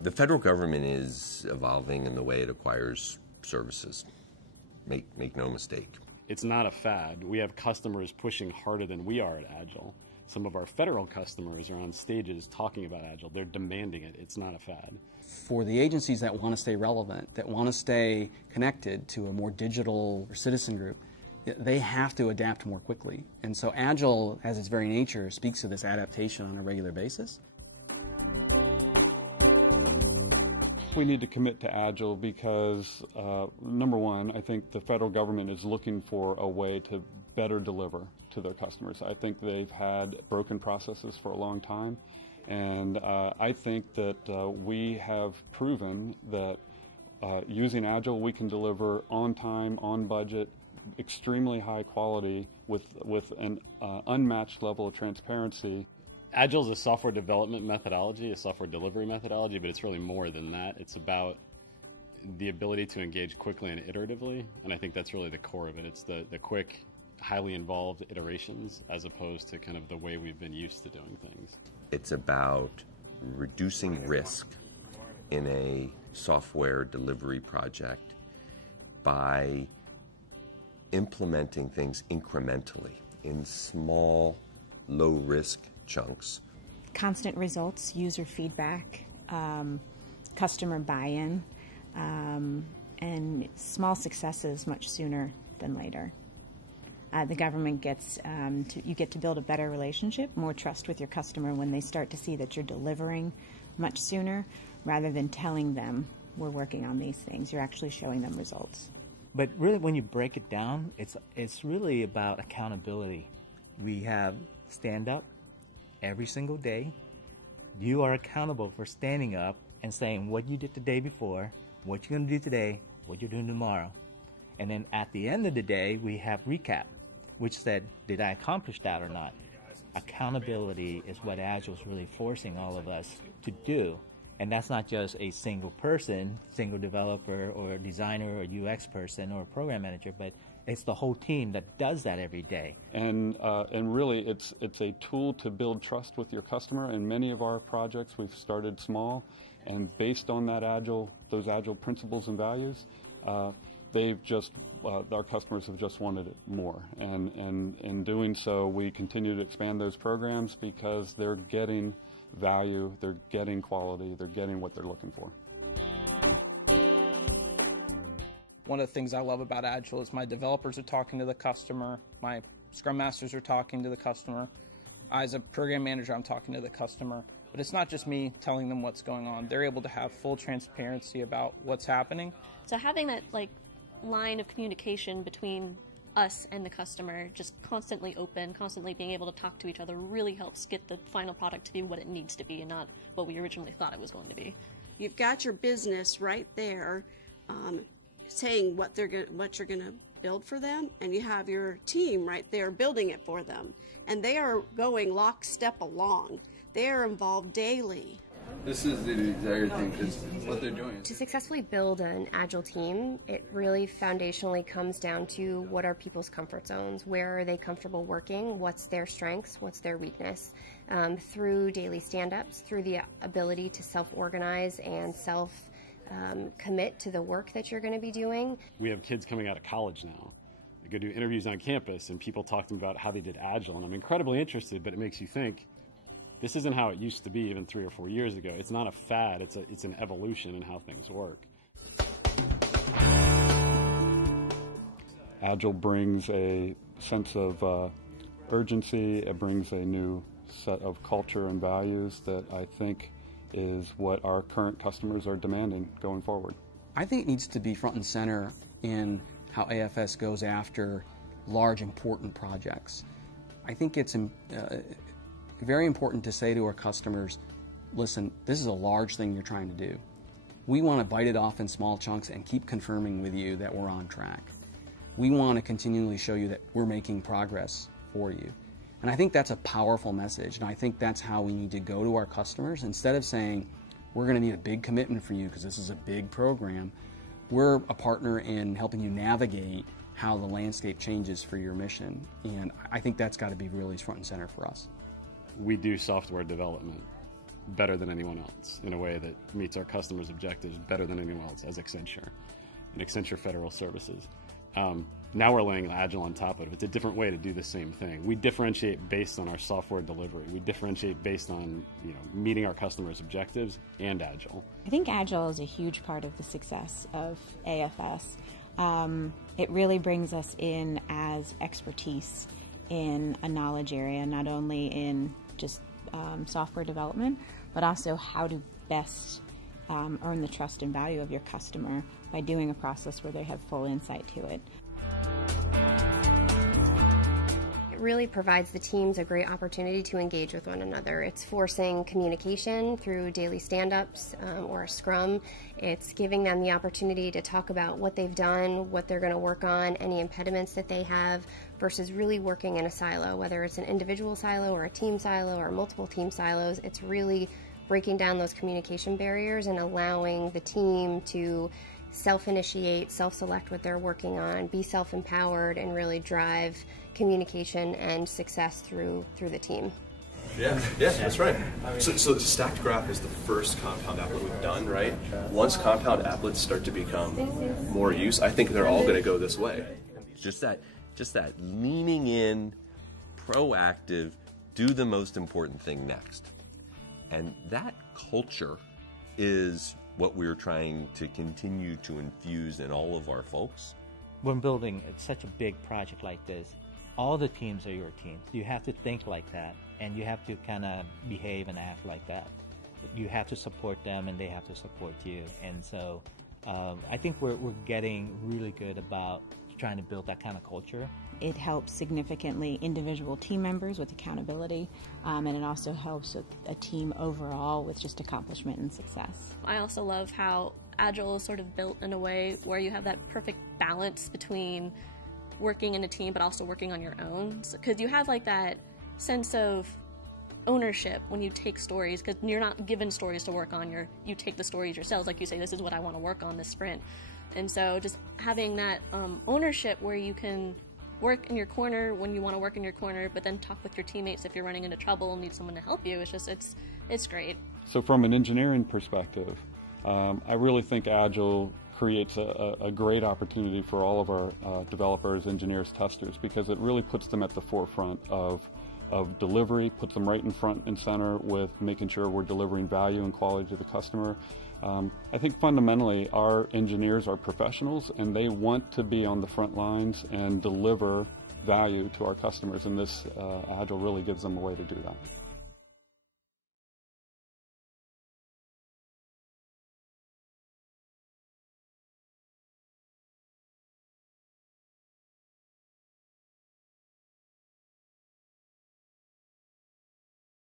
The federal government is evolving in the way it acquires services. Make no mistake. It's not a fad. We have customers pushing harder than we are at Agile. Some of our federal customers are on stages talking about Agile. They're demanding it. It's not a fad. For the agencies that want to stay relevant, that want to stay connected to a more digital citizen group, they have to adapt more quickly. And so Agile, as its very nature, speaks to this adaptation on a regular basis. We need to commit to Agile because, number one, I think the federal government is looking for a way to better deliver to their customers. I think they've had broken processes for a long time, and I think that we have proven that using Agile we can deliver on time, on budget, extremely high quality with an unmatched level of transparency. Agile is a software development methodology, a software delivery methodology, but it's really more than that. It's about the ability to engage quickly and iteratively, and I think that's really the core of it. It's the quick, highly involved iterations as opposed to kind of the way we've been used to doing things. It's about reducing risk in a software delivery project by implementing things incrementally in small, low-risk chunks. Constant results, user feedback, customer buy-in, and small successes much sooner than later. The government gets you get to build a better relationship, more trust with your customer when they start to see that you're delivering much sooner, rather than telling them we're working on these things. You're actually showing them results. But really, when you break it down, it's really about accountability. We have stand-up every single day. You are accountable for standing up and saying what you did the day before, what you're going to do today, what you're doing tomorrow. And then at the end of the day, we have recap, which said, did I accomplish that or not? Accountability is what Agile is really forcing all of us to do. And that's not just a single person, single developer or designer or UX person or program manager, but it's the whole team that does that every day. And really, it's a tool to build trust with your customer. In many of our projects, we've started small, and based on that those Agile principles and values, our customers have just wanted it more. And in doing so, we continue to expand those programs because they're getting value, they're getting quality, they're getting what they're looking for. One of the things I love about Agile is my developers are talking to the customer, my Scrum Masters are talking to the customer, I as a program manager I'm talking to the customer, but it's not just me telling them what's going on. They're able to have full transparency about what's happening. So having that line of communication between us and the customer, just constantly open, constantly being able to talk to each other, really helps get the final product to be what it needs to be and not what we originally thought it was going to be. You've got your business right there saying what you're going to build for them, and you have your team right there building it for them. And they are going lockstep along. They are involved daily. This is the desired thing because what they're doing. To successfully build an Agile team, it really foundationally comes down to what are people's comfort zones, where are they comfortable working, what's their strengths, what's their weakness. Through daily stand-ups, through the ability to self-organize and commit to the work that you're going to be doing. We have kids coming out of college now. They go do interviews on campus and people talk to them about how they did Agile, and I'm incredibly interested, but it makes you think, this isn't how it used to be even 3 or 4 years ago. It's not a fad, it's an evolution in how things work. Agile brings a sense of urgency, it brings a new set of culture and values that I think is what our current customers are demanding going forward. I think it needs to be front and center in how AFS goes after large, important projects. I think it's very important to say to our customers, listen, this is a large thing you're trying to do. We want to bite it off in small chunks and keep confirming with you that we're on track. We want to continually show you that we're making progress for you. And I think that's a powerful message, and I think that's how we need to go to our customers. Instead of saying, we're going to need a big commitment from you because this is a big program, we're a partner in helping you navigate how the landscape changes for your mission. And I think that's got to be really front and center for us. We do software development. better than anyone else in a way that meets our customers' objectives better than anyone else as Accenture and Accenture Federal Services. Now we're laying Agile on top of it. It's a different way to do the same thing. We differentiate based on our software delivery. We differentiate based on meeting our customers' objectives and Agile. I think Agile is a huge part of the success of AFS. It really brings us in as expertise in a knowledge area, not only in just software development, but also how to best earn the trust and value of your customer by doing a process where they have full insight to it. It really provides the teams a great opportunity to engage with one another. It's forcing communication through daily stand-ups or a scrum. It's giving them the opportunity to talk about what they've done, what they're going to work on, any impediments that they have, versus really working in a silo, whether it's an individual silo or a team silo or multiple team silos. It's really breaking down those communication barriers and allowing the team to self-initiate, self-select what they're working on, be self-empowered, and really drive communication and success through the team. Yeah, that's right. So the stacked graph is the first compound applet we've done, right? Once compound applets start to become more use, I think they're all going to go this way. Just that leaning in, proactive, do the most important thing next. And that culture is what we're trying to continue to infuse in all of our folks. When building such a big project like this, all the teams are your teams. You have to think like that, and you have to kind of behave and act like that. You have to support them, and they have to support you. And so I think we're getting really good about trying to build that kind of culture. It helps significantly individual team members with accountability, and it also helps with a team overall with just accomplishment and success. I also love how Agile is sort of built in a way where you have that perfect balance between working in a team but also working on your own, because you have like that sense of ownership when you take stories, because you're not given stories to work on, you take the stories yourselves. Like you say, this is what I want to work on this sprint. And so just having that ownership where you can work in your corner when you want to work in your corner, but then talk with your teammates if you're running into trouble and need someone to help you. It's great. So from an engineering perspective, I really think Agile creates a great opportunity for all of our developers, engineers, testers, because it really puts them at the forefront of delivery, puts them right in front and center with making sure we're delivering value and quality to the customer. I think fundamentally our engineers are professionals, and they want to be on the front lines and deliver value to our customers, and this Agile really gives them a way to do that.